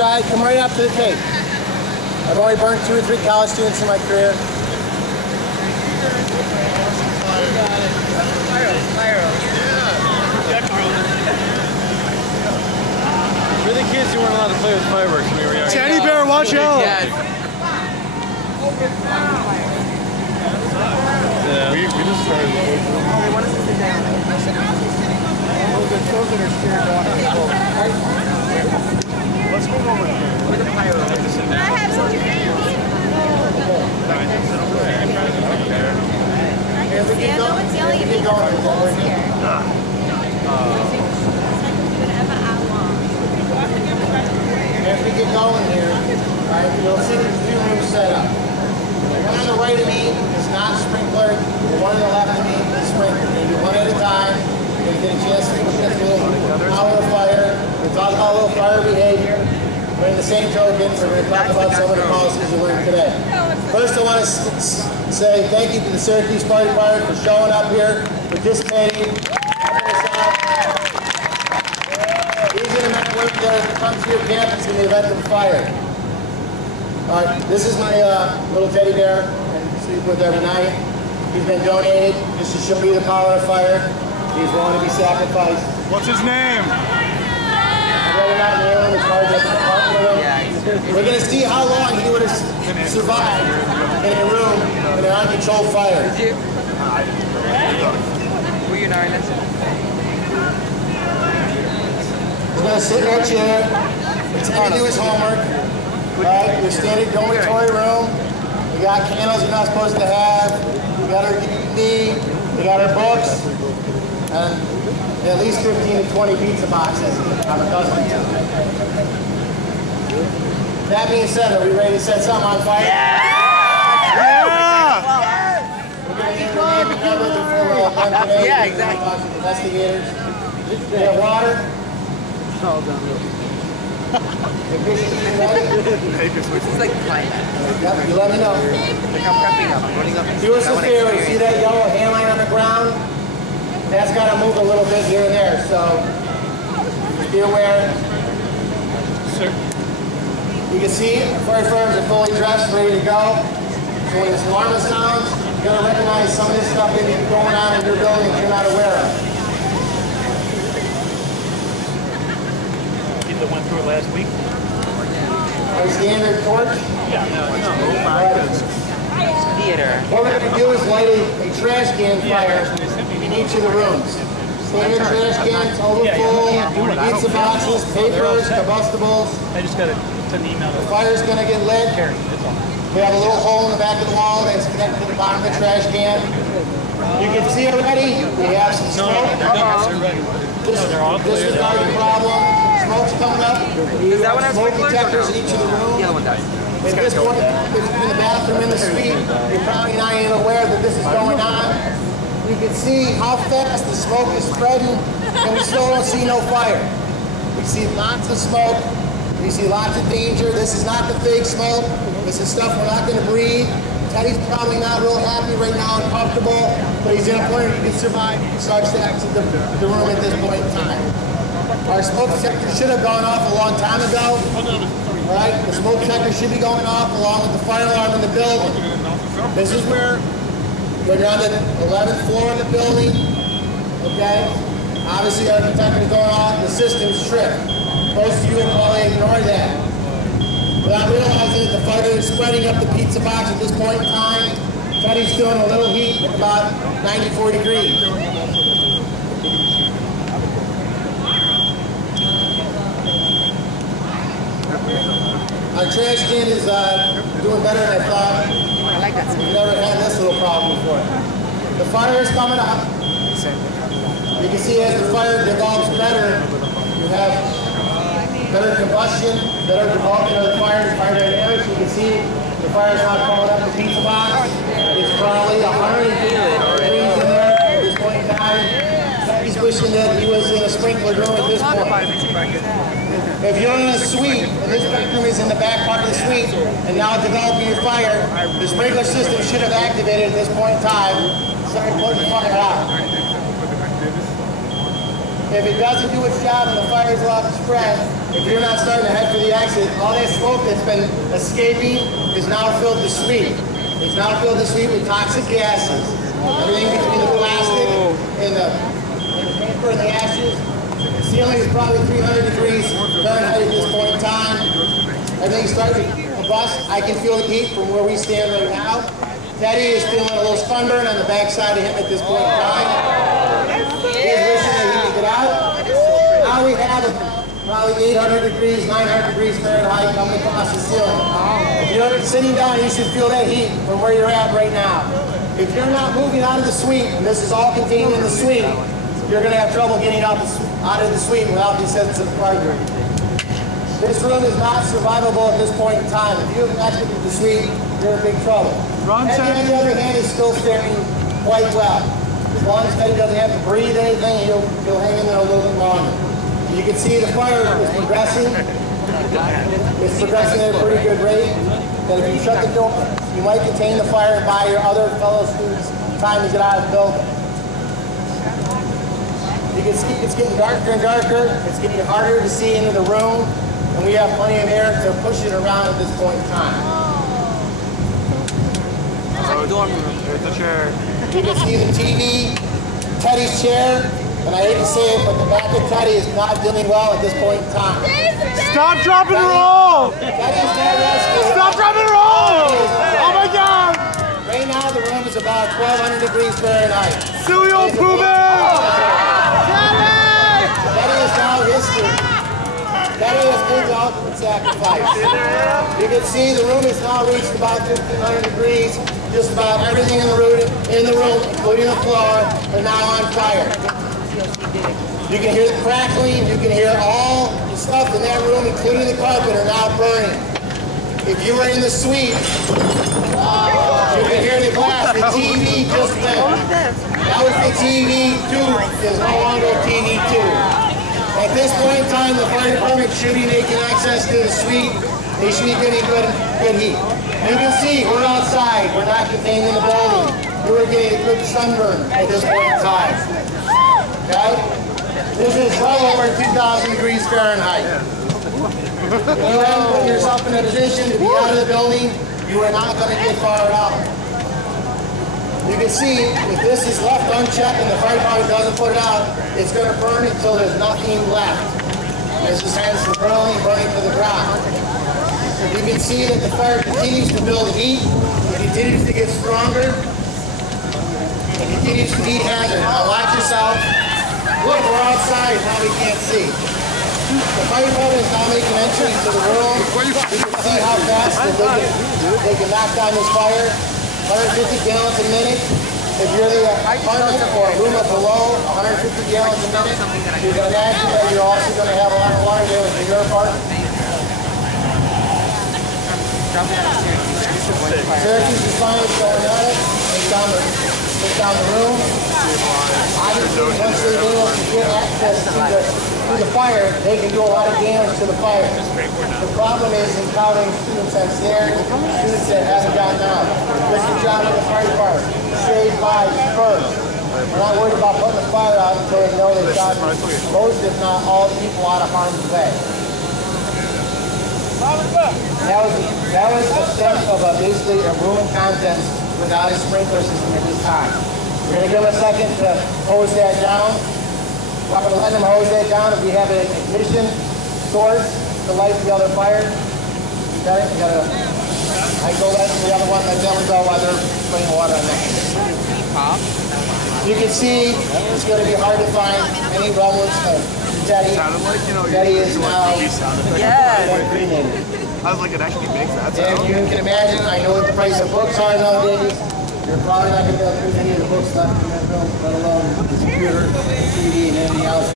try. Come right up to the tape. I've only burned 2 or 3 college students in my career. For the kids who weren't allowed to play with fireworks when we were young. Teddy bear, watch out! We just started. They want us to sit down. Let's move over here. With the pyro. I have some yeah, no one's yelling at me because I'm close here. As we get going here, right, you'll see there's 2 rooms set up. The one on the right of me is not sprinklered. The one on the left of me is sprinklered. We're going to do one at a time. We're going to get a chance to look at the little hour of fire. We'll talk about a little fire behavior. But in the same token, we're going to talk about some of the policies we learned today. First, I want to say thank you to the Syracuse Fire Department for showing up here, participating, helping us out. These are the men and women that come to your campus in the event of a fire. All right, this is my little teddy bear I sleep with every night. He's been donated just to show you the power of fire. He's willing to be sacrificed. What's his name? I'd rather not nail him as hard as I can partner with him. We're going to see how long he would have survived in a room in an uncontrolled fire. Did you? Were you not in He's going to sit in that chair, pretend to do his homework. Right, your standard dormitory room. We got candles you're not supposed to have. We got our DVD. We got our books. And at least 15 to 20 pizza boxes I'm accustomed to. That being said, are we ready to set something on fire? Yeah! We're going to need to name together before we're all done today. Yeah, exactly. Investigators. We have water. It's all done. This is like flying. Yep, you let me know. Like I'm prepping up. I'm running up. Do us a favor. See that yellow hand line on the ground? That's got to move a little bit here and there, so just be aware. Sir. You can see firefighters are fully dressed, ready to go. So when this alarm sounds, you're going to recognize some of this stuff that is going on in your building that you're not aware of. That went through it last week? Our standard torch? Yeah, Theater. What we're going to do is light a trash can fire in each of the rooms. Standard trash cans, overfull, pizza boxes, papers, combustibles. I just got to send an email. The fire's going to get lit. We have a little hole in the back of the wall that's connected to the bottom of the trash can. You can see already, we have some smoke. Disregard the problem. Smoke's coming up. Is that one Smoke detectors in each of the rooms. The other one does. At this point, if it's in the bathroom, in the suite, you're probably not even aware that this is going on. You can see how fast the smoke is spreading, and we still don't see no fire. We see lots of smoke. We see lots of danger. This is not the fake smoke. This is stuff we're not going to breathe. Teddy's probably not real happy right now and comfortable, but he's in a point where he can survive. He starts to exit the room at this point in time. Our smoke detector should have gone off a long time ago. Right? The smoke detector should be going off along with the fire alarm in the building. This is where you're on the 11th floor of the building. Okay? Obviously our detector is going off, the system's tripped. Most of you will probably ignore that. Without realizing that the fire is spreading up the pizza box at this point in time, Teddy's doing a little heat at about 94 degrees. Our trash can is doing better than I thought. I like that. We've never had this little problem before. The fire is coming up. You can see as the fire develops better, you have better combustion, better development of the fire dynamics. You can see the fire is not calling up the pizza box. It's probably 100 degrees in there at this point in time. He's wishing that he was in a sprinkler room at this point. If you're in a suite, and this bedroom is in the back part of the suite, and now developing your fire, the sprinkler system should have activated at this point in time. Start putting the fire out. If it doesn't do its job and the fire is allowed to spread, if you're not starting to head for the exit, all that smoke that's been escaping is now filled to sweep. It's now filled to sweep with toxic gases. Everything between the plastic and the paper and the ashes. The ceiling is probably 300 degrees Fahrenheit at this point in time. Everything's starting to combust. I can feel the heat from where we stand right now. Teddy is feeling a little sunburn on the backside of him at this point in time. He's wishing that he could get out. Now we have probably 800 degrees, 900 degrees Fahrenheit coming across the ceiling. If you're sitting down, you should feel that heat from where you're at right now. If you're not moving out of the suite, and this is all contained in the suite, you're going to have trouble getting out of the suite without the assistance of the fire brigade. This room is not survivable at this point in time. If you have exited the suite, you're in big trouble. Teddy, on the other hand, is still faring quite well. As long as Teddy doesn't have to breathe anything, he'll hang in there a little bit longer. You can see the fire is progressing. It's progressing at a pretty good rate. That if you shut the door, you might contain the fire and buy your other fellow students time to get out of the building. You can see it's getting darker and darker. It's getting harder to see into the room. And we have plenty of air to push it around at this point in time. There's the chair. You can see the TV, Teddy's chair, and I hate to say it, but the back of Teddy is not doing well at this point in time. Stop, drop, and roll! Teddy's not rescued. Stop, drop, and roll! Oh my God! Right now the room is about 1,200 degrees Fahrenheit. Serial Poober! Teddy is now history. Teddy has been the ultimate sacrifice. You can see the room has now reached about 1,500 degrees. Just about everything in the room, including the floor, are now on fire. You can hear the crackling. You can hear all the stuff in that room, including the carpet, are now burning. If you were in the suite, you can hear the glass. The TV just went. That was the TV 2. Is no longer TV 2. At this point in time, the fire department should be making access to the suite. They should be getting good heat. You can see we're outside. We're not contained in the building. You are getting a good sunburn at this point in time. Okay? This is well over 2,000 degrees Fahrenheit. If you haven't put yourself in a position to be out of the building, you are not going to get fired out. You can see if this is left unchecked and the fire department doesn't put it out, it's going to burn until there's nothing left. This is hence the burning to the ground. You can see that the fire continues to build heat. It continues to get stronger. It continues to be hazard. Now watch yourself. Look, we're outside. Now we can't see. The fire department is now making entry into the room. You can see how fast they can knock down this fire. 150 gallons a minute. If you're the apartment or a room up below, 150 gallons a minute. You can imagine that you're also going to have a lot of water there in your apartment. Syracuse is fine going at it. Take down the room. Obviously, once they're able to get access to the fire, they can do a lot of damage to the fire. The problem is encountering students on stairs, students that haven't gotten out. This is the job of the fire department. Save lives first. We're not worried about putting the fire out until they know they've got most, if not all, the people out of harm's way. That was a step of basically a room and contents without a sprinkler system at this time. We're going to give them a second to hose that down. I'm going to let them hose that down. If we have an ignition source to light the other fire, you got it? You got to, I go let the other one, let them go while they're spraying water on that. You can see it's going to be hard to find any rumblings of Teddy. Teddy is now cremated. I was like, it actually makes that sound. As you can imagine, I know what the price of books are nowadays. You're probably not going to be able to read any of the books left in that room, let alone the computer, the TV, and anything else.